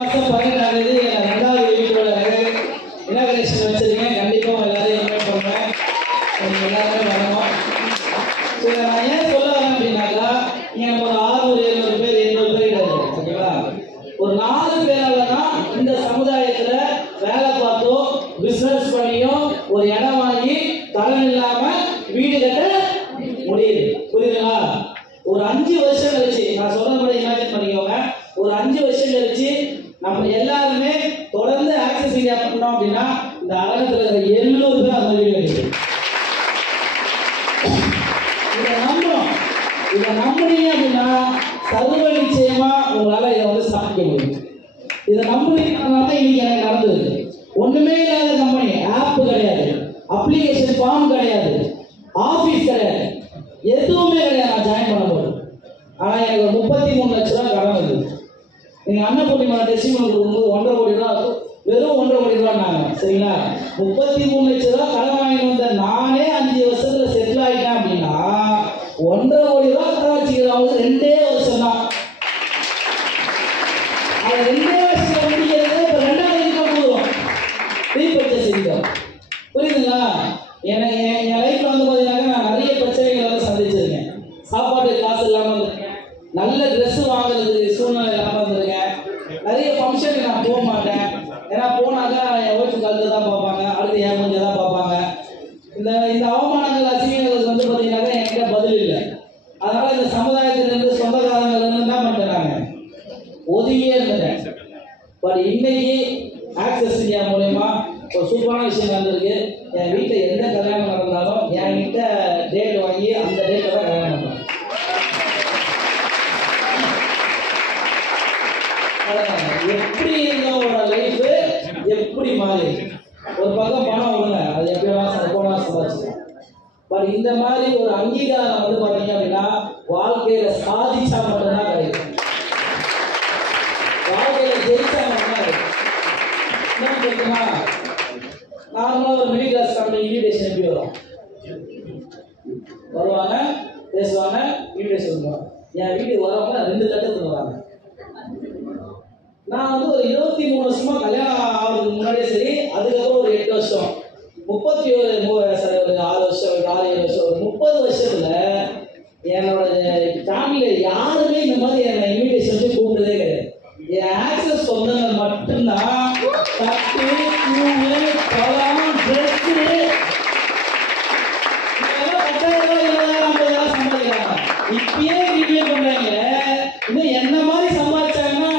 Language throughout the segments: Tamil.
ரெண்டாவது வீட்டோட இனாகரேஷன் வச்சிருக்கேன். கண்டிப்பாக எல்லாரையும் இன்வைட் பண்ணுறேன். எல்லாருமே வரணும். நான் ஏன் சொல்ல வரேன் அப்படின்னாக்கா, இங்கே நம்ம ஒரு 600 700 பேர் 800 பேர் கிடையாது. ஓகேங்களா? ஒரு 4 பேரால தான் இந்த சமுதாயத்தில் வேலை பார்த்தோ பிஸ்னஸ் பண்ணியோ ஒரு இடம் வாங்கி கடன் இல்லாமல் வீடு கட்ட முடியுது. புரியுதுங்களா? ஒரு 5 வருஷம் கழிச்சு, நான் சொல்ற மாதிரி இமேஜின் பண்ணிக்கோங்க, ஒரு 5 வருஷம் கழிச்சு நம்ம எல்லாருமே தொடர்ந்து ஆக்சஸ் இந்தியா பண்ணோம் அப்படின்னா இந்த அரங்கத்தில் இருக்கிற எல்லோருக்கும் அது மாதிரி கிடைக்கும். இதை நம்புனீங்க அப்படின்னா சர்வ நிச்சயமா உங்களால இதை வந்து சாதிக்க முடியும். இதை நம்புனீங்கன்னா இன்னைக்கு எனக்கு நடந்தது. ஒண்ணுமே இல்லாத கம்பெனி, ஆப் கிடையாது, அப்ளிகேஷன் ஃபார்ம் கிடையாது, ஆபீஸ் கிடையாது, எதுவுமே கிடையாது. நான் ஜாயின் பண்ணும்போது ஆனா எனக்கு ஒரு 33 லட்சம் ரூபாய் கடன் வருது. நீங்க அன்னபூர்ணிமா டெசிமல் கொடுக்கும்போது 1.5 கோடி ரூபா, வெறும் 1.5 கோடி ரூபா நாங்க. சரிங்களா? 33 லட்சம் ரூபாய் கடன் வாங்கிட்டு வந்த நானே 5 வருஷத்துல செட்டில் ஆயிட்டேன் அப்படின்னா 1.5 கோடி ரூபாய் கடன் வச்சுக்கிறாங்க. 2 வருஷம் தான். அது 2 வருஷத்துல முடிக்கிறது. இப்ப 2வது இன்கம் போதும், ரீபர்ச்சேஸ் இன்கம். புரியுதுங்களா? எனக்கு என் லைஃப்ல வந்து பாத்தீங்கன்னா நான் நிறைய பிரச்சனைகளை வந்து சந்திச்சிருக்கேன். சாப்பாடு காசு இல்லாம இருந்திருக்கேன், நல்ல ட்ரெஸ் வாங்குறதுக்கு சூழ்நிலை இல்லாம இருந்திருக்கேன், நிறைய ஃபங்க்ஷனுக்கு நான் போக மாட்டேன். ஏன்னா போனாக்கா என் ஒய்ஃபு கழுத்து தான் பார்ப்பாங்க, அடுத்து என் மூஞ்சை தான் பார்ப்பாங்க. இந்த அவமானங்கள் அசிங்கங்களுக்கு வந்து பார்த்தீங்கன்னாக்கா என்கிட்ட பதில் இல்லை. அதனால இந்த சமுதாயத்திலிருந்து சொந்தக்காரங்கள்லேருந்து என்ன பண்ணிட்டாங்க, ஒதுங்கியே இருந்துட்டேன். பட் இன்னைக்கு ஆக்சஸ் இந்தியா மூலயமா ஒரு சூப்பரான விஷயம் நடந்திருக்கு. என் வீட்டில் எந்த கல்யாணம் நடந்தாலும் என்கிட்ட டேட் வாங்கி அந்த டேட்டில் தான் கல்யாணம் பண்ணுறேன். எப்படி இருந்தவங்களோட லைஃப் எப்படி மாறி, ஒரு பக்கம் பணம் விடுங்க, அது எப்படி போனா சம்பாதிச்சுக்கலாம். பட் இந்த மாதிரி ஒரு அங்கீகாரம் வந்து பாத்தீங்க அப்படின்னா வாழ்க்கையில சாதிச்சா மட்டும்தான் கிடைக்கும், வாழ்க்கையில ஜெயிச்சா மட்டும்தான் கிடைக்கும். என்ன கேட்குமா, நார்மலா ஒரு மிடில் கிளாஸ் ஃபேமிலி இன்விடேஷன் எப்படி வரும்? வருவாங்க, பேசுவாங்க, இன்விடேஷன் பண்ணுவாங்க. என் வீட்டுக்கு வரவங்க 2 தட்டு வராங்க. நான் வந்து ஒரு 23 வருஷமா கல்யாணம் ஆகிறதுக்கு முன்னாடியே சரி, அதுக்கப்புறம் ஒரு 8 வருஷம், 31 ஒரு 6 வருஷம், 6-7 வருஷம், ஒரு 30 வருஷத்துல என்னோட ஃபேமிலியில யாருமே இந்த மாதிரி என்னை இன்விடேஷன் வச்சு கூப்பிட்டதே கிடையாது. என் ஆக்சஸ் சொந்தங்க மட்டும்தான் தட்டு, பூவு, பழம், ட்ரெஸ்ஸு, 10,000 20,000 50,000 சம்பாதிக்கிறாங்க. இப்பயே ரிவ்யூ பண்றாங்க. இன்னும் என்ன மாதிரி சம்பாதிச்சாங்கன்னா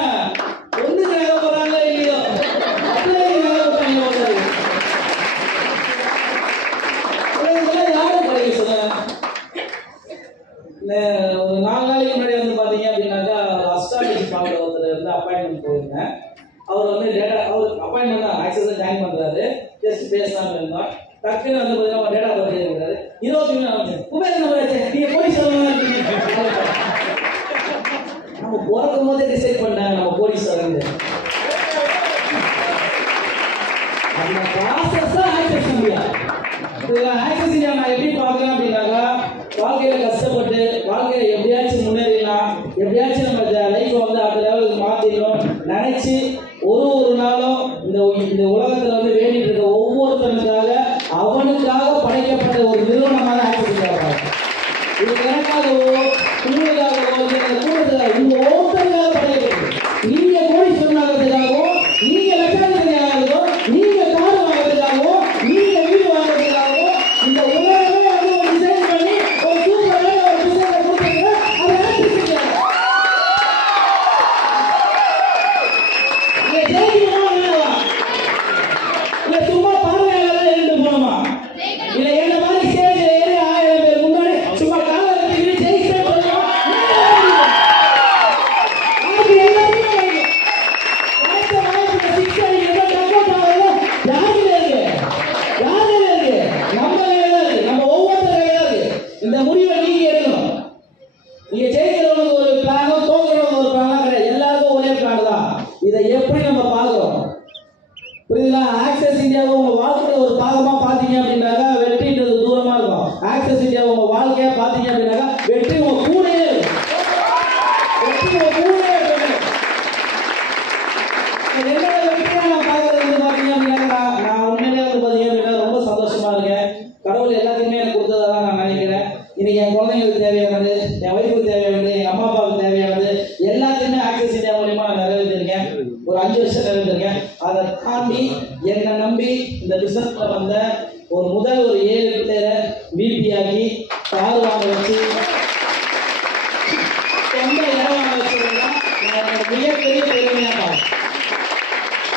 ஒரு 4 நாளைக்கு முன்னாடி வந்து பாத்தீங்க அப்படின்னாக்கா அஸ்ட்ராலஜி பார்க்குற ஒருத்தர் வந்து அப்பாயின்மெண்ட் போயிருந்தேன். அவர் வந்து டேட்டா, அவர் அப்பாயின்மெண்ட் தான் ஆக்சஸ்ல ஜாயின் பண்றாரு, ஜஸ்ட் பேசலாம் இருந்தான். டக்குன்னு வந்து பாத்தீங்கன்னா டேட்டா பத்தி கேட்கிறாரு. 23 குபேர் நம்பர் நீங்க போலீஸ் நம்ம பிறக்கும் போதே டிசைட் பண்ணிட்டாங்க நம்ம போலீஸ் வந்து அந்த ப்ராசஸ் தான் ஆக்சஸ் இந்தியா. ஆக்சஸ் இந்தியா நான் எப்படி பார்க்கலாம் அப்படின்னாக்கா, வாழ்க்கையில கஷ்டப்பட்டு வாழ்க்கையில எப்படியாச்சும் முன்னேறிடலாம், எப்படியாச்சும் நம்ம லைஃப் வந்து அந்த லெவலுக்கு மாத்திடணும் நினைச்சு ஒரு நாளும் இந்த உலகத்துல வந்து வேண்டிட்டு இருக்க ஒவ்வொருத்தனுக்காக அவனுக்காக படைக்கப்பட்ட ஒரு நிறுவனமான ஆக்சஸ் இந்தியா. இது எனக்காகவோ உங்களுக்காகவோ கூட்டத்துக்காக உங்க ஒவ்வொருத்தருக்காக படைக்கப்பட்டது. நீங்க கோடி சொன்னாகிறதுக்காகவோ, நீங்க லட்சாதிபதியாகிறதோ, நீங்க காடு வாங்குறதுக்காகவோ, நீங்க வீடு வாங்குறதுக்காகவோ இந்த உலகமே வந்து ஒரு டிசைன் பண்ணி ஒரு சூப்பரான ஒரு டிசைனை கொடுத்தீங்கன்னா அது ஆக்சஸ் இந்தியா. இதை ஜெயிக்கணுமா இல்லையா? இல்லை சும்மா பார்வையாளர் இருந்து போனோமா? இல்லை என்ன மாதிரி ஸ்டேஜ் ஏறி 1000 பேர் முன்னாடி சும்மா காலத்துக்கு ஜெயிச்சே போனோம். அது எல்லாருமே கிடைத்த வாய்ப்பு சிக்ஸ் அடிக்கிறத டக்கவுட் ஆகல. யாருல இருக்கு? யாருல இருக்கு? நம்ம கையில இருக்கு, நம்ம ஒவ்வொருத்தர் கையில இருக்கு. இந்த முடிவை நீங்க எடுக்கணும். நீங்க ஜெயிக்கிறவங்க ஒரு பிளானோ, தோக்குறவங்க ஒரு பிளானோ கிடையாது, எல்லாருக்கும் ஒரே பிளான் தான். இதை எப்படி நம்ம பார்க்கிறோம்? புரியுதுங்களா? ஆக்சஸ் இந்தியாவை உங்க வாழ்க்கையில ஒரு பாகமா பாத்தீங்க அப்படின்னாக்கா வெற்றின்றது தூரமா இருக்கும். ஆக்சஸ் இந்தியா உங்க வாழ்க்கையா பாத்தீங்க அப்படின்னாக்கா வெற்றி உங்க கூடயே இருக்கும். வெற்றி உங்க கூடயே இருக்கும். என்னோட வெற்றியா நான் பார்க்கறது வந்து பார்த்தீங்க அப்படின்னா நான் உண்மையிலே வந்து பார்த்தீங்க அப்படின்னா ரொம்ப சந்தோஷமா இருக்கேன். கடவுள் எல்லாத்தையுமே எனக்கு கொடுத்ததான் நான் நினைக்கிறேன். இன்னைக்கு என் குழந்தைங்களுக்கு தேவையானது, என் ஒய்ஃபுக்கு தேவையானது, எங்கள் அம்மா அப்பாவுக்கு தேவையானது எல்லாத்தையுமே ஆக்சஸ் இந்தியா மூலியமா நான் நிறைவேற்றிருக்கேன். ஒரு 5 வருஷம் நிறைவேற்றிருக்கேன். அதை தாண்டி என்னை நம்பி இந்த பிசினஸ்ல வந்த ஒரு 7 பேரை VP ஆக்கி கார் வாங்க வச்சு